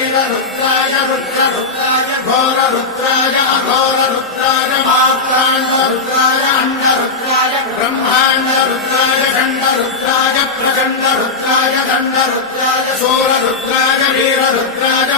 वीररुद्राय रुद्ररुद्राय घोररुद्राय अघोररुद्राय मात्राण्डरुद्राय अण्डरुद्राय ब्रह्माण्डरुद्राय खण्डरुद्राय प्रचण्डरुद्राय दण्डरुद्राय शूररुद्राय वीररुद्राय